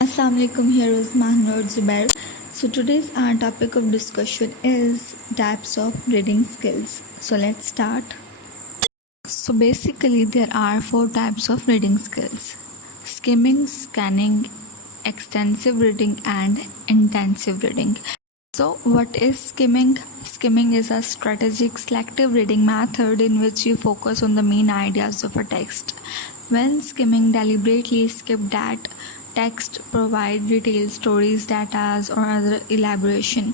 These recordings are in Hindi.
Assalamu alaikum, here is Mahnur Zubair. So today's our topic of discussion is types of reading skills. So let's start. So basically there are 4 types of reading skills: skimming, scanning, extensive reading and intensive reading. So what is skimming? Skimming is a strategic selective reading method in which you focus on the main ideas of a text. When skimming, deliberately skip that text, provide detailed stories, data or other elaboration.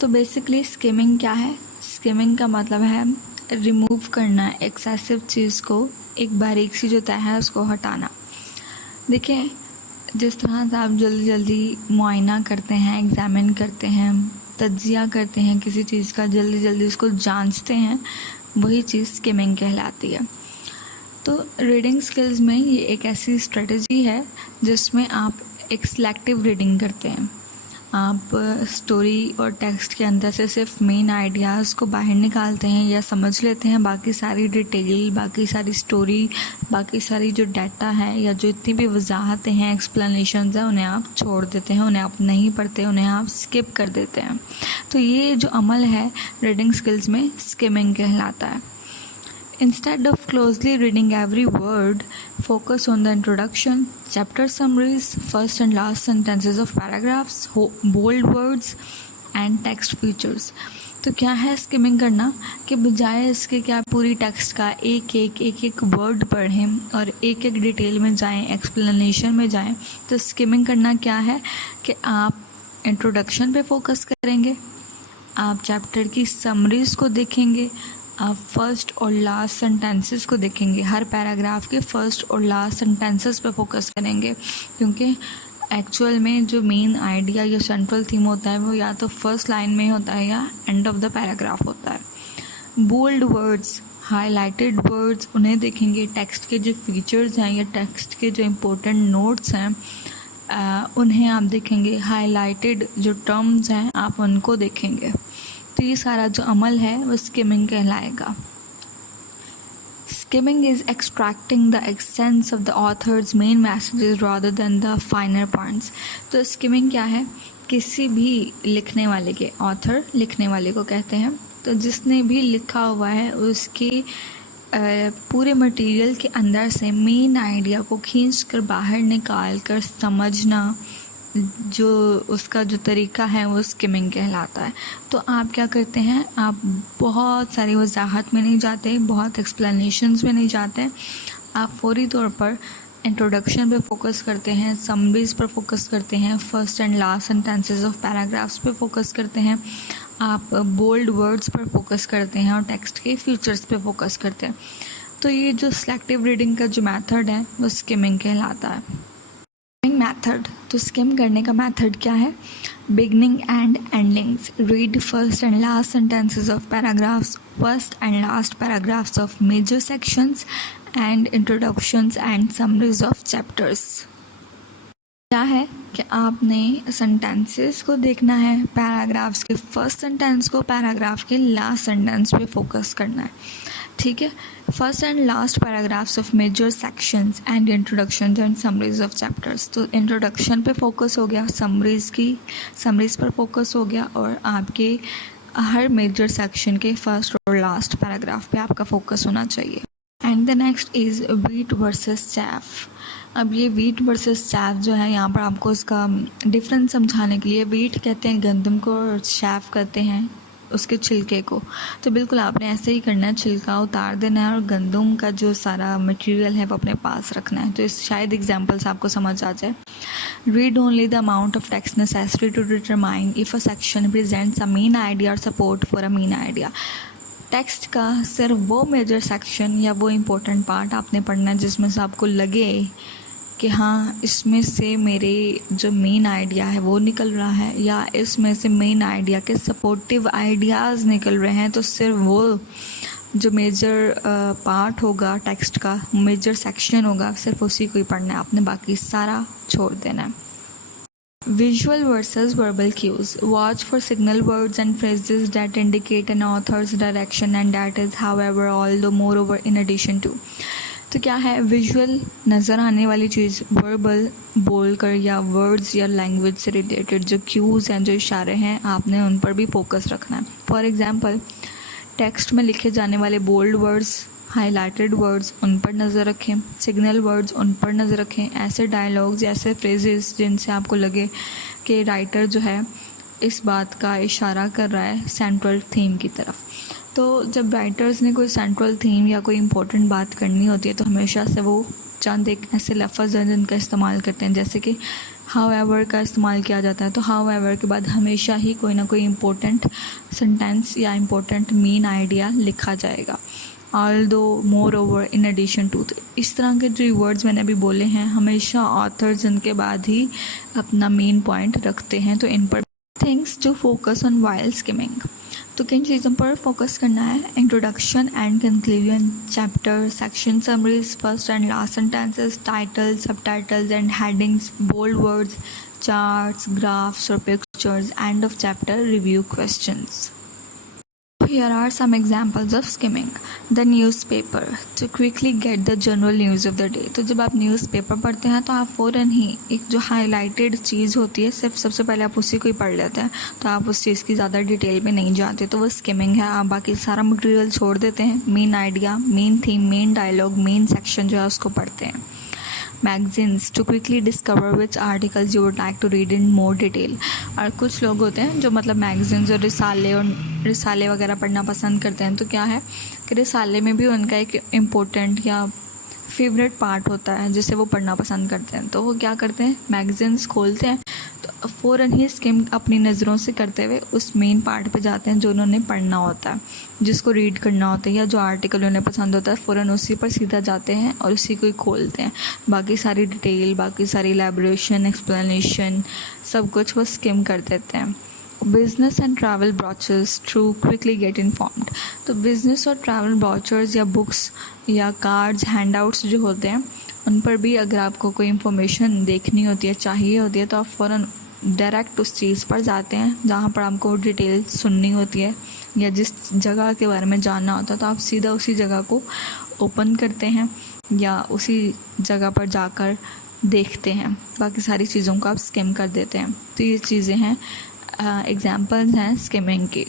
तो बेसिकली स्किमिंग क्या है? स्किमिंग का मतलब है रिमूव करना एक्सेसिव चीज़ को, एक बारीक सी जो तय है उसको हटाना. देखिए, जिस तरह से आप जल्दी जल्दी मुआयना करते हैं, एग्ज़ामिन करते हैं, तज्जिया करते हैं किसी चीज़ का, जल्दी जल्दी उसको जांचते हैं, वही चीज़ स्किमिंग कहलाती है. तो रीडिंग स्किल्स में ये एक ऐसी स्ट्रेटजी है जिसमें आप एक सिलेक्टिव रीडिंग करते हैं. आप स्टोरी और टेक्स्ट के अंदर से सिर्फ मेन आइडियाज़ को बाहर निकालते हैं या समझ लेते हैं, बाकी सारी डिटेल, बाकी सारी स्टोरी, बाकी सारी जो डाटा है या जो इतनी भी वजाहतें हैं, एक्सप्लेनेशंस हैं, उन्हें आप छोड़ देते हैं, उन्हें आप नहीं पढ़ते, उन्हें आप स्किप कर देते हैं. तो ये जो अमल है रीडिंग स्किल्स में स्किमिंग कहलाता है. Instead of closely reading every word, focus on the introduction, chapter summaries, first and last sentences of paragraphs, bold words and text features. तो क्या है स्किमिंग करना कि बजाय इसके कि आप पूरी टेक्स्ट का एक एक वर्ड पढ़ें और एक एक डिटेल में जाएं, एक्सप्लेनेशन में जाएं, तो स्किमिंग करना क्या है कि आप इंट्रोडक्शन पे फोकस करेंगे, आप चैप्टर की समरीज़ को देखेंगे, आप फर्स्ट और लास्ट सेंटेंसेस को देखेंगे, हर पैराग्राफ के फर्स्ट और लास्ट सेंटेंसेस पे फोकस करेंगे, क्योंकि एक्चुअल में जो मेन आइडिया या सेंट्रल थीम होता है वो या तो फर्स्ट लाइन में होता है या एंड ऑफ द पैराग्राफ होता है. बोल्ड वर्ड्स, हाईलाइटेड वर्ड्स, उन्हें देखेंगे. टेक्स्ट के जो फीचर्स हैं या टेक्स्ट के जो इम्पोर्टेंट नोट्स हैं उन्हें आप देखेंगे. हाईलाइटेड जो टर्म्स हैं आप उनको देखेंगे. तो ये सारा जो अमल है वो स्किमिंग कहलाएगा. Skimming is extracting the essence of the author's main messages rather than the फाइनर points. तो स्किमिंग क्या है? किसी भी लिखने वाले के, ऑथर लिखने वाले को कहते हैं, तो जिसने भी लिखा हुआ है उसके पूरे मटेरियल के अंदर से मेन आइडिया को खींच कर बाहर निकाल कर समझना, जो उसका जो तरीका है वो स्किमिंग कहलाता है. तो आप क्या करते हैं, आप बहुत सारी वजाहत में नहीं जाते, बहुत एक्सप्लेनेशंस में नहीं जाते, आप फौरी तौर पर इंट्रोडक्शन पे फोकस करते हैं, समरीज पर फोकस करते हैं, first and last sentences of paragraphs पे फोकस करते हैं, आप बोल्ड वर्ड्स पर फोकस करते हैं और टेक्स्ट के फीचर्स पे फोकस करते हैं. तो ये जो सिलेक्टिव रीडिंग का जो मेथड है वो स्किमिंग कहलाता है. मेथड, तो स्किम करने का मेथड क्या है? Beginning and endings, read first and last sentences of paragraphs, first and last paragraphs of major sections and introductions and summaries of chapters. क्या है कि आपने सेंटेंसेस को देखना है, पैराग्राफ्स के फर्स्ट सेंटेंस को पैराग्राफ के लास्ट सेंटेंस पे फोकस करना है. ठीक है, first and last paragraphs of major sections and introduction and summaries of chapters. तो इंट्रोडक्शन पे फोकस हो गया, समरीज पर फोकस हो गया, और आपके हर मेजर सेक्शन के फर्स्ट और लास्ट पैराग्राफ पे आपका फोकस होना चाहिए. And the next is wheat versus chaff. अब ये वीट वर्सेस चैफ जो है, यहाँ पर आपको इसका डिफरेंस समझाने के लिए, वीट कहते हैं गंदम को और चैफ कहते हैं उसके छिलके को. तो बिल्कुल आपने ऐसे ही करना है, छिलका उतार देना है और गंदम का जो सारा मटेरियल है वो अपने पास रखना है. तो इस शायद एग्जांपल्स आपको समझ आ जाए. Read only the amount of text necessary to determine if a section presents a main idea और support for a main idea. Text का सिर्फ वो मेजर सेक्शन या वो इम्पोर्टेंट पार्ट आपने पढ़ना है जिसमें से आपको लगे कि हाँ इसमें से मेरे जो मेन आइडिया है वो निकल रहा है, या इसमें से मेन आइडिया के सपोर्टिव आइडियाज़ निकल रहे हैं. तो सिर्फ वो जो मेजर पार्ट होगा टेक्स्ट का, मेजर सेक्शन होगा, सिर्फ उसी को ही पढ़ना है, आपने बाकी सारा छोड़ देना है. Visual versus verbal cues. Watch for signal words and phrases that indicate an author's direction, and that is, however, although, moreover, in addition to. तो क्या है, विजुअल नज़र आने वाली चीज़, वर्बल बोलकर या वर्ड्स या लैंग्वेज से रिलेटेड जो क्यूज़ हैं, जो इशारे हैं, आपने उन पर भी फोकस रखना है। फॉर एग्जांपल, टेक्स्ट में लिखे जाने वाले बोल्ड वर्ड्स, हाईलाइटेड वर्ड्स, उन पर नज़र रखें। सिग्नल वर्ड्स, उन पर नज़र रखें। ऐसे डायलॉग्स, ऐसे फ्रेजेस जिनसे आपको लगे कि राइटर जो है इस बात का इशारा कर रहा है सेंट्रल थीम की तरफ। तो जब राइटर्स ने कोई सेंट्रल थीम या कोई इम्पोर्टेंट बात करनी होती है तो हमेशा से वो चंद एक ऐसे लफ्ज़ हैं जिनका इस्तेमाल करते हैं, जैसे कि हाउ एवर का इस्तेमाल किया जाता है। तो हाउ एवर के बाद हमेशा ही कोई ना कोई इम्पोर्टेंट सेंटेंस या इम्पोर्टेंट मेन आइडिया लिखा जाएगा। Although, moreover, in addition to. तो इस तरह के जो वर्ड्स मैंने अभी बोले हैं, हमेशा ऑथर्स इनके बाद ही अपना मेन पॉइंट रखते हैं। तो इन पर things to focus on while skimming, तो किन चीज़ों पर फोकस करना है? Introduction and conclusion, chapter, section summaries, first and last sentences, titles, subtitles and headings, bold words, charts, graphs और pictures, end of chapter, review questions. Here are some examples of skimming. The newspaper, to quickly get the general news of the day. तो जब आप न्यूज़पेपर पढ़ते हैं तो आप फ़ौरन ही एक जो हाईलाइटेड चीज़ होती है, सिर्फ सबसे पहले आप उसी को ही पढ़ लेते हैं, तो आप उस चीज़ की ज़्यादा डिटेल में नहीं जाते, तो वो स्किमिंग है। आप बाकी सारा मटेरियल छोड़ देते हैं, main idea, main theme, main dialogue, main section जो है उसको पढ़ते हैं। Magazines, to quickly discover which articles you would like to read in more detail. और कुछ लोग होते हैं जो मतलब मैगजीन्स और रिसाले वगैरह पढ़ना पसंद करते हैं, तो क्या है कि रिसाले में भी उनका एक इम्पोर्टेंट या फेवरेट पार्ट होता है जिसे वो पढ़ना पसंद करते हैं। तो वो क्या करते हैं, मैगजीन्स खोलते हैं तो फ़ौरन ही स्किम अपनी नज़रों से करते हुए उस मेन पार्ट पे जाते हैं जो उन्होंने पढ़ना होता है, जिसको रीड करना होता है, या जो आर्टिकल उन्हें पसंद होता है, फ़ौरन उसी पर सीधा जाते हैं और उसी को ही खोलते हैं। बाकी सारी डिटेल, बाकी सारी एलैबोरेशन, एक्सप्लेनेशन, सब कुछ वो स्किम कर देते हैं। Business and travel brochures, to quickly get informed. तो बिज़नेस और ट्रैवल ब्रॉचर्स या बुक्स या कार्ड्स, हैंडआउट्स जो होते हैं, उन पर भी अगर आपको कोई इन्फॉर्मेशन देखनी होती है, चाहिए होती है, तो आप फ़ौरन डायरेक्ट उस चीज़ पर जाते हैं जहाँ पर आपको डिटेल सुननी होती है या जिस जगह के बारे में जानना होता है, तो आप सीधा उसी जगह को ओपन करते हैं या उसी जगह पर जाकर देखते हैं। बाकी सारी चीज़ों को आप स्किम कर देते हैं। तो ये चीज़ें हैं, एग्जाम्पल्स हैं स्किमिंग की।